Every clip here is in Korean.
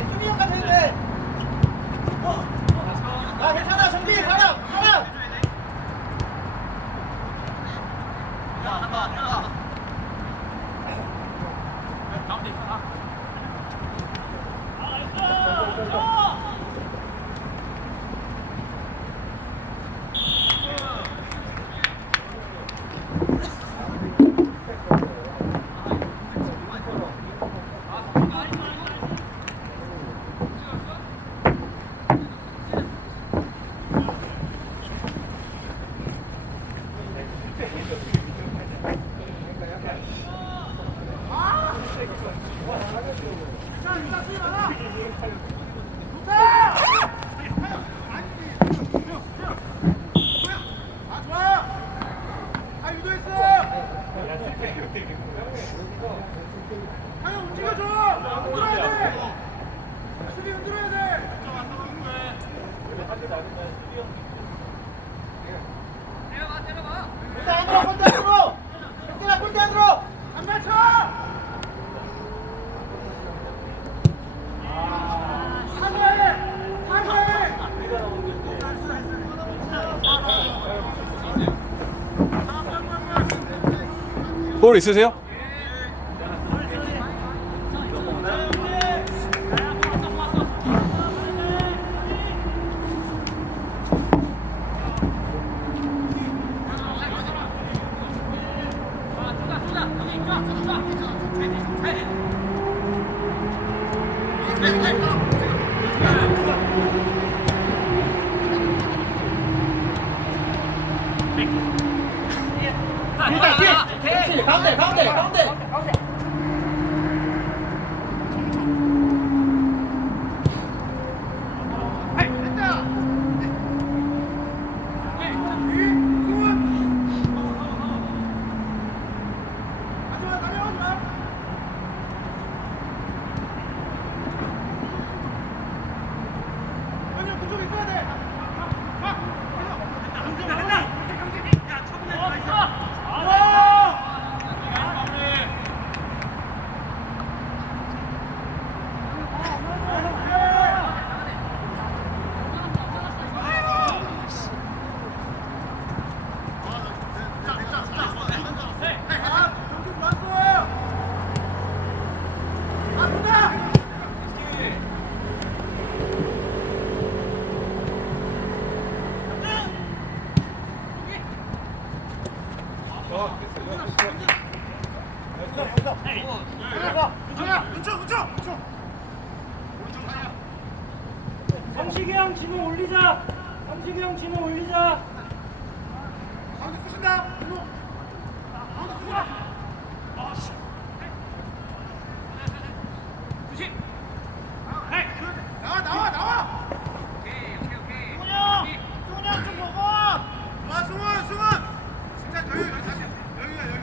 헛된대기 수 自己打自 볼 있으세요? 일단 뒤. 그렇지. 가운데 가운데 가운데. 성식이 형 진호 올리자. 성식이 형 진호 올리자. 나와 나와 나와. 승훈이 형. 승훈이 형좀 먹어. 좋아 승원 승원 진짜 여기 여기 다시 여기가 여기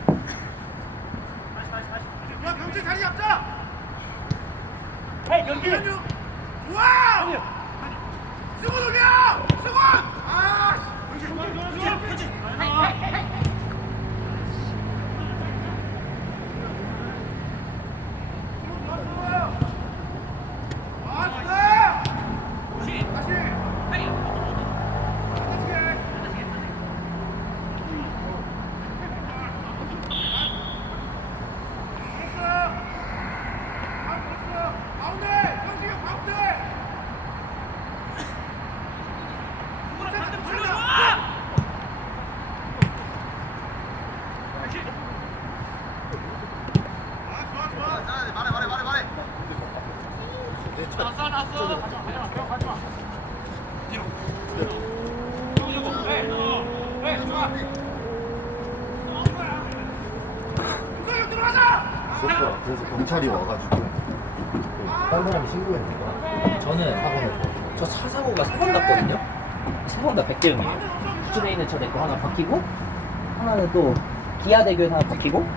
다시 다시 다시 야 병진 자리 잡자 헤이 경기. 현유 우와 승원 올려 승원 아 병진 병진 병진 아 좋다 다시 다시 가운데! 형식이 가운데! 가운데 불러줘! 아, 좋아, 좋아. 말해, 말해, 말해, 말해. 나왔어, 나왔어. 가지마, 가지마, 가지마. 뒤로. 네, 네, 좋아. 들어가, 들어가자! 그래서, 경찰이 와가지고 딴 사람이 신고했는 거야. 저는 사고를. 저 차 사고가 세 번 났거든요. 세 번다 100대 0이에요. 후진에 있는 차 내거 하나 바뀌고 하나는 또 기아대교에서 하나 박히고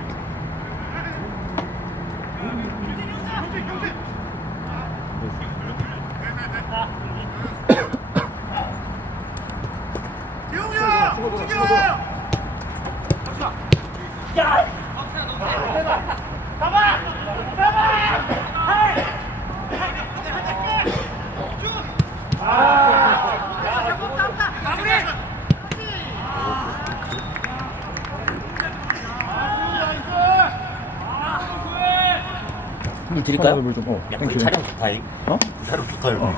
한번 드릴까요? 물 좀. 어, 땡큐. 촬영 좋다잉. 어? 촬영 좋다 이거.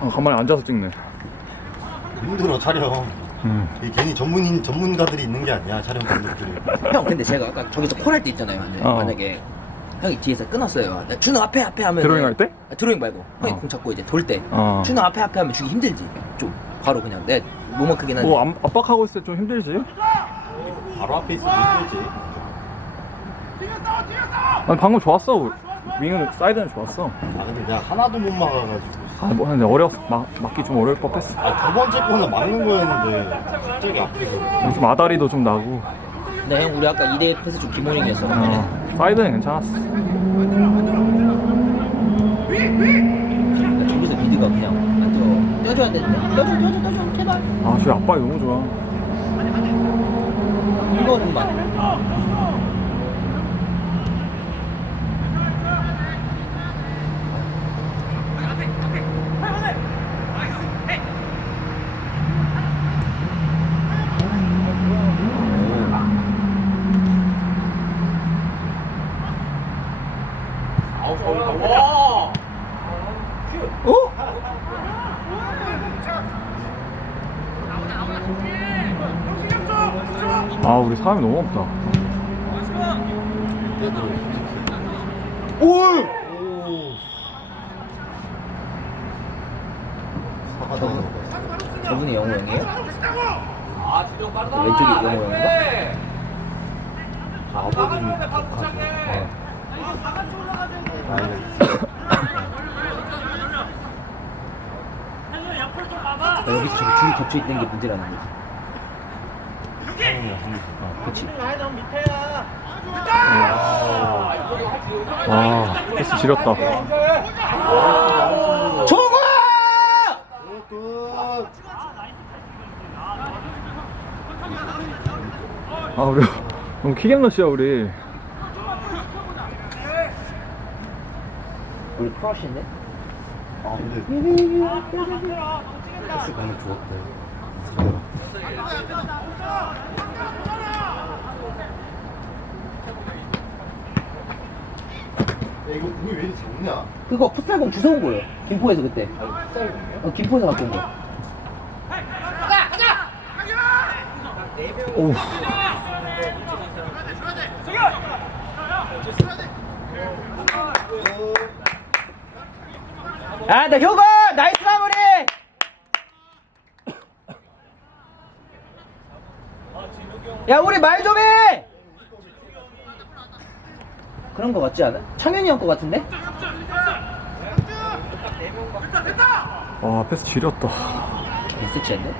어, 가만히 앉아서 찍네. 힘들어 촬영. 음. 이게 괜히 전문인 전문가들이 있는 게 아니야 촬영 감독들이. 형 근데 제가 아까 저기서 콜할 때 있잖아요 만약에, 어. 만약에 형이 뒤에서 끊었어요 나 준호 앞에 앞에 하면 드로잉 할 때? 아, 드로잉 말고 형이 어. 공 잡고 이제 돌 때 어. 준호 앞에 앞에 하면 주기 힘들지 좀 바로 그냥 내 몸은 크긴 한데 뭐 압- 압박하고 있을 때 좀 힘들지? 바로 앞에 있으면 힘들지. 아니 방금 좋았어. 윙은 사이드는 좋았어. 아 근데 내가 하나도 못 막아가지고. 아, 뭐 근데 어려 막 맞기 좀 어려울 법했어. 아두 번째 거는 막는 거였는데 갑자기 앞에서. 좀 아다리도 좀 나고. 근데 형 우리 아까 2대 패스 좀 기모닝이었어 어. 사이드는 괜찮았어. 저기서 미드가 그냥 안 들어 떼줘야 되는데 떼줘 떼줘 떼줘 제발 아, 저기 압박이 너무 좋아. 이거는만 아, 우리 사람이 너무 없다. 저분이 영호 형이에요? 왼쪽이 영호 형인가? 아버님이 네. 나 여기서 저기 줄이 겹쳐 있는 게 문제라는 거지. 어, 와, 패스 지렸다. 정호! 아, 우리 너무 킥앤러시야 우리. 우리 크러쉬인데? 아 근데 패스 가면 좋았다. 야, 이거 공이 왜 이렇게 작냐? 그거 풋살공 주워온 거예요 김포에서 그때 어, 김포에서 갖고 온 거. 오. 아, 나 효거! 나이스 마무리! 야, 우리 말 좀 해! 그런 거 같지 않아? 창현이 형 거 같은데? 와, 패스 지렸다. 개섹시한데?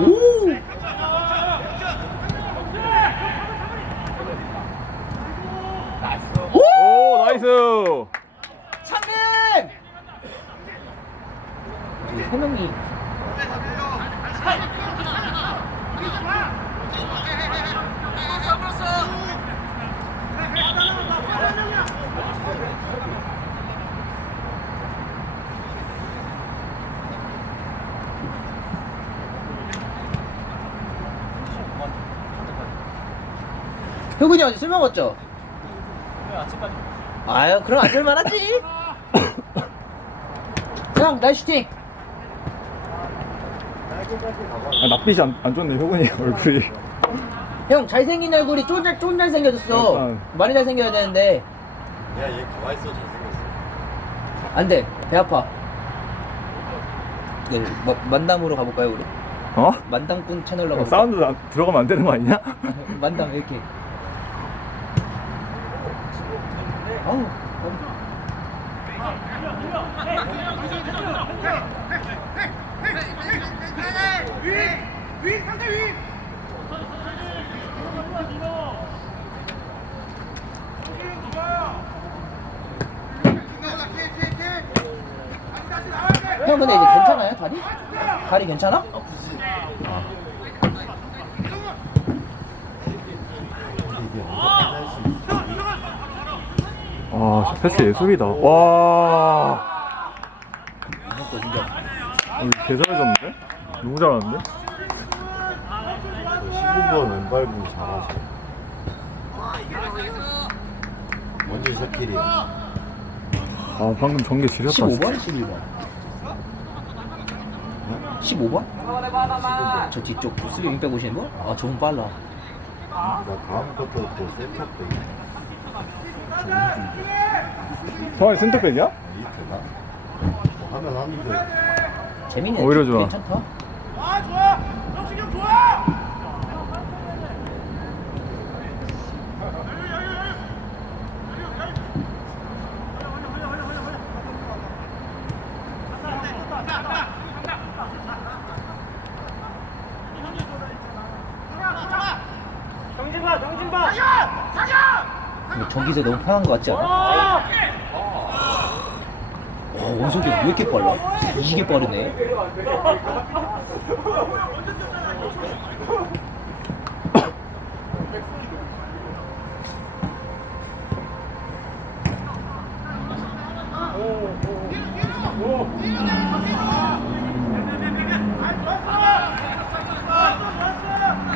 오! 오, 나이스. 창민! 세 명이 효근이 어제 술 먹었죠? 아유 그럼 안 될만 하지 형 나이스 슈팅 아, 낯빛이 안, 안 좋네, 효근이 얼굴이. 형 잘생긴 얼굴이 쫀잘 쫀잘 생겨졌어 약간. 많이 잘생겨야 되는데 야얘 가만 있어 잘생겼어. 안돼 배 아파 네, 뭐, 만담으로 가볼까요 우리? 어? 만담꾼 채널로 어, 가볼까? 사운드 안, 들어가면 안 되는 거 아니냐? 만담 이렇게 어우 위! 위! 상대 위! 형 근데 이제 괜찮아요 다리? 다리 괜찮아? 아, 패스 예술이다. 와. 어, 개 잘해졌는데? 누구 잘하는데? 15번 왼발공 잘하셔. 원준 샤킬이 아, 방금 전개 지렸다. 15번? 진짜. 11번? 15번? 저 뒤쪽 수비 윙 빼보시는 분? 아 저분 빨라 나 다음 것도 또 센터 때 정환이 센터백이야? 뭐 하면 하는데 재민이 오히려 좋아. 괜찮다 아 좋아! 정신경 좋아! 정진봐 정진봐 근데 저 기서 너무 편한 거 같지 않아? 와 원석이 왜 이렇게 빨라? 이게 빠르네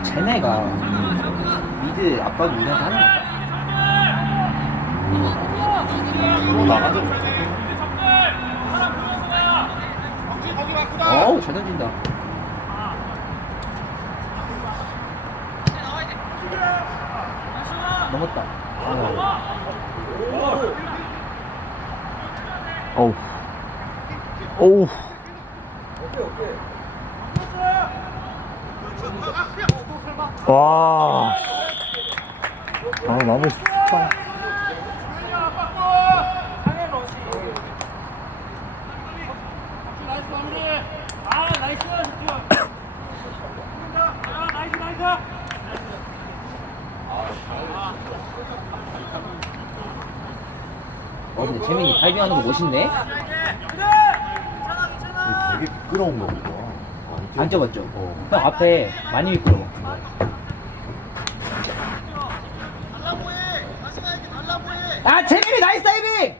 쟤네가 미드 압박 우리한테 하는 건가? 또 나가죠 어우 잘 던진다 넘었다 어우. 어우. 와. 아, 마무리 좋다. 나이스 마무리 아 나이스 집중 아 나이스 나이스 어 근데 재민이 다이빙하는 거 멋있네 되게 부끄러운 거 보다 안 접었죠? 어. 형 앞에 많이 미끄러워 아 재민이 나이스 다이빙!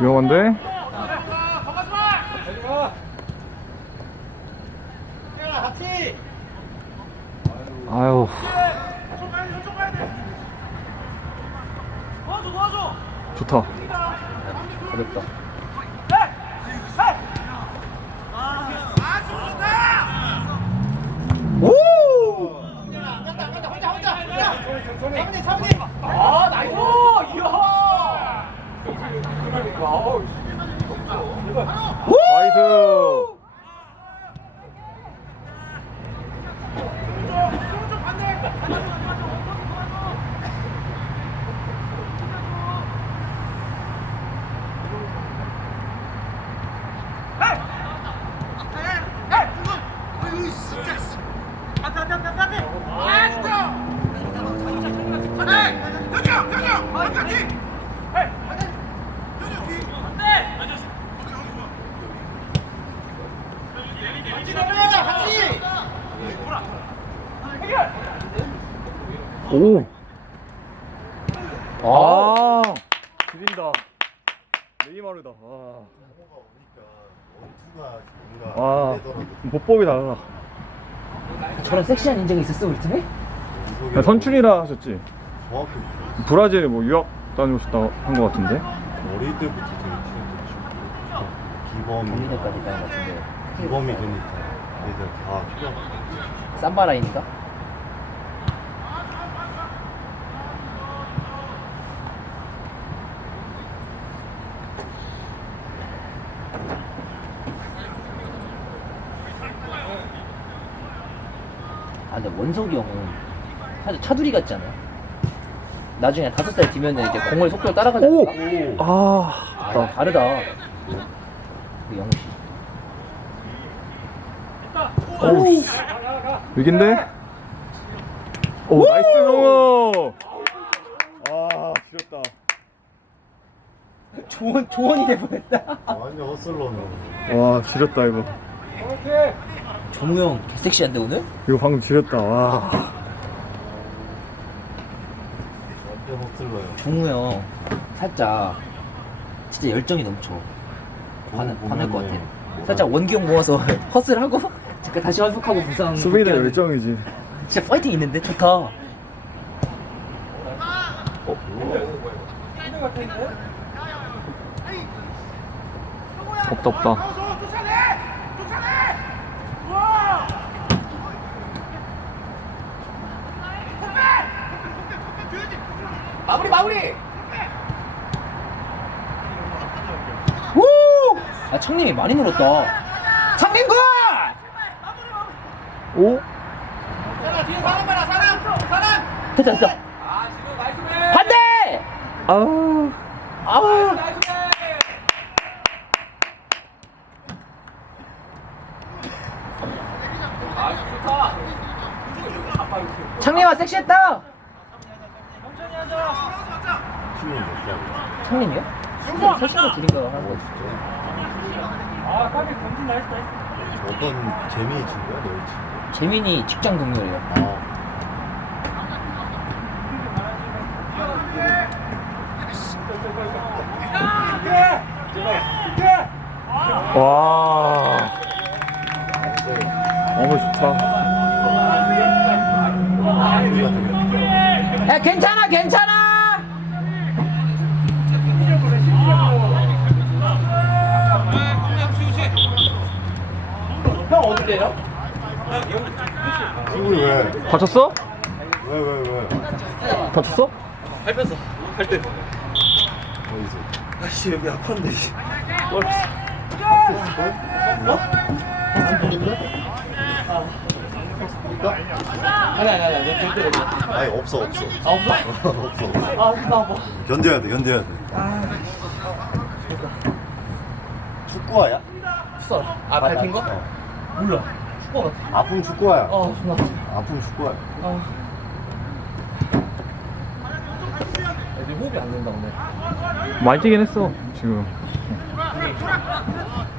위험한데? 아유. 좋다. 어렵다 오! 아 나이스 이야 나이스. 오. 아, 아. 지린다. 네이마르다. 아. 원투가 뭔가 와. 보법이 달라. 저런 섹시한 인정이 있었어 우리 팀에? 야, 선출이라 하셨지? 정확히 브라질에 뭐 유학 다녀오셨다 한 것 같은데? 어릴 때부터 되게 키웠던 친구 기범이 작년까지 있다는 것 같은데 기범이 되니까 애들 다 필요하고 삼바라이니까? 아 원석이 형은 사실 차두리 같지 않아요? 나중에 다섯 살 뒤면은 이제 공을 속도로 따라가지 오! 않을까? 아, 아, 다르다. 그 영시. 어우, 위기인데? 오, 나이스 성우! 아, 지렸다. 조언, 조언이 돼 버렸다. 완전 헛슬러는. 와, 지렸다, 이거. 정우 형 개섹시한데 오늘? 이거 방금 지렸다, 와. 완전 헛슬러요. 정우 형 살짝 진짜 열정이 넘쳐. 반, 보면 반할 것 같아. 네. 살짝 원기용 모아서 헛을 하고 잠깐 다시 회복하고 부상. 수비대 복귀하는. 열정이지. 진짜 파이팅 있는데 좋다. 없다, 없다. 나와서 쫓아내! 쫓아내! 우와! 선배! 선배, 선배 줘야지. 마무리 마무리. 청님이 많이 늘었다. 청님 굿! 오? 사람 뒤에 사람 봐라 사람 사람. 됐다 됐다. 아 지금 플레이. 반대! 아, 아 나이스 플레이. 아 좋다. 청님아 섹시했다. 키우는 몇 살이야? 청님이요? 하는 거. 아 어떤 재미의 친구야, 너의 친구? 재민이 직장 동료래요. 아, 와. 너무 좋다. 우리가 되게 야 괜찮아 괜찮아. 다쳤어? 왜, 왜, 왜? 다쳤어? 어디서? 아니 아니 아니 절대 못. 아니, 없어, 없어. 아 없어? 없어. 아나 뭐. 견뎌야 돼, 견뎌야 돼. 축구화야? 풋살. 아 밟힌 거? 어. 몰라. 축구 같아. 아픔 축구화야. 어 존나. 아픔 축구화야. 아. 애들 호흡이 안 된다 오늘. 많이 뛰긴 했어, 지금.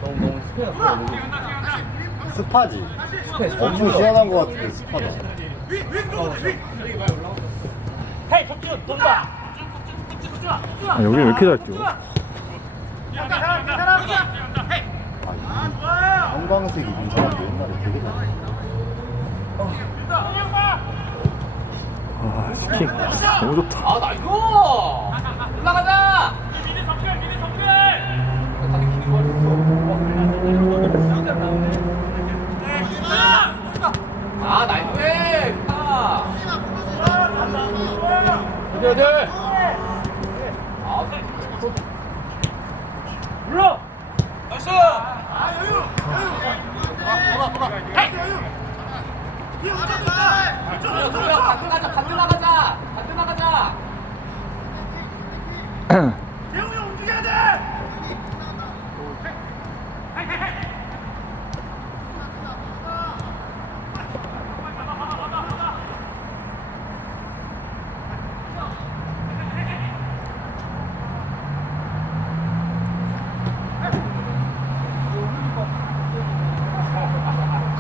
너무 너무 여기. 스파지. 스페 스페 엄청 시원한 거 같은데, 스파다. 헤이 석준 돈다 아, 여기 왜 이렇게 잘 뛰어? 아, 형광색 입은 사람도 옛날에 되게 잘해. 아, 스킹. 너무 좋다. 아 나이스. 올라가자. 아 나이스. 좋다. 어디 어디. 아 물러 나이스. 돌 려 돌려 반대 가자 반대 나가자 반대 나가자. 대웅이 형 움직여야 돼!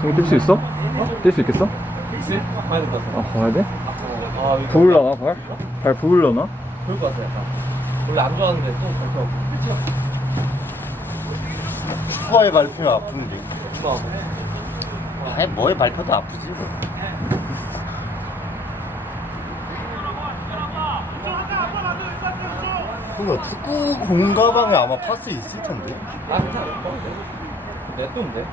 승우 뛸수 있어? 뛸 수 있겠어? 봐야 될것 같아. 아, 봐야 돼? 아 이거 부을려나, 발? 발 부을려나? 그럴 것 같아 약간. 원래 안 좋아하는데 또 발표. 축구화에 밟히면 아픈 게. 아니, 뭐에 밟혀도 아프지, 뭐. 그러니까 축구 공 가방에 아마 파스 있을 텐데. 아 괜찮아. 내가 또인데.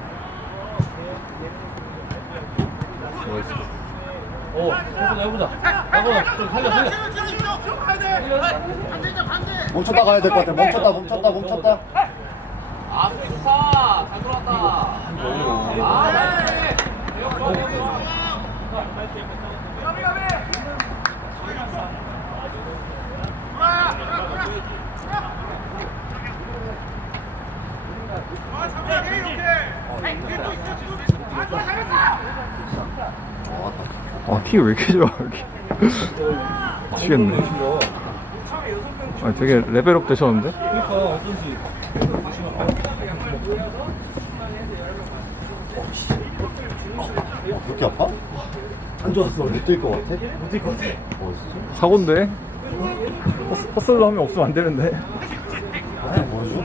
뭐 있어? 오 해보자 해보자. 해보자 좀 살려 살려. 멈췄다 가야 될 것 같아. 멈췄다, 멈췄다, 멈췄다. 아 플레이 좋다. 잘 들어왔다. 아 나이스. 좋아 좋아 좋 아. 아, 키 왜 이렇게 좋아, 이렇게. 미치겠네. 아, 되게 레벨업 되셨는데? 그렇게 아파? 안 좋았어. 못뛸것 같아? 못뛸것 같아. 어, 진짜? 사고인데? 허슬러 하면 없으면 안 되는데? 어떻게 보여줘?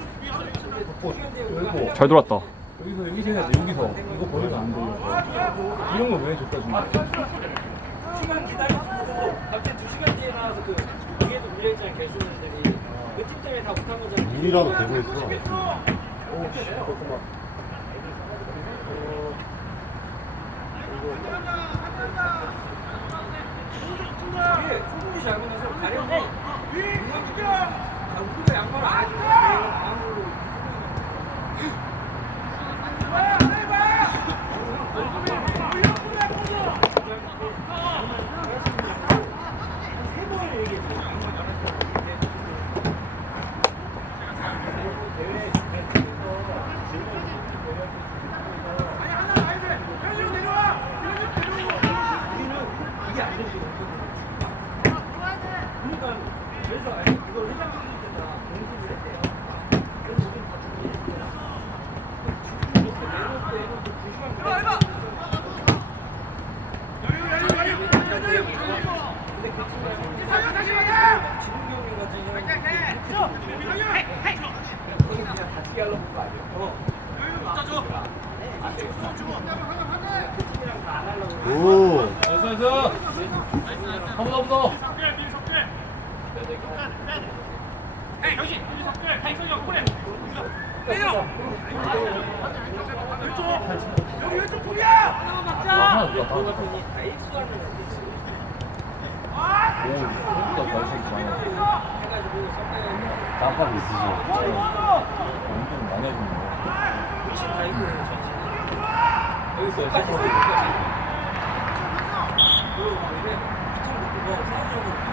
잘 돌았다. 여기서 여기서 해야 돼, 여기서. 이거 버리면 안 돼. 이런 거왜 줬다 준 거야? 시간 기다리고 갑자기 두 시간 뒤에 나와서 그 위에도 물려있잖아요 개수분들이 그 팀 때문에 다 못한 거잖아요 물이라도 되고 있어. 이게 충분히 잘못해서 가려서 우리가 양말 안 해주고 오! 나이스 나이스. 한번 더, 한번 더. 하나 더, 하나 더. 오, 생각보다 발색이 많아. 깜빡 있으시. 알려주는 거예요. 대신 타이고 여기서 다시 서울 이제 피터를 놓고 싸우려고.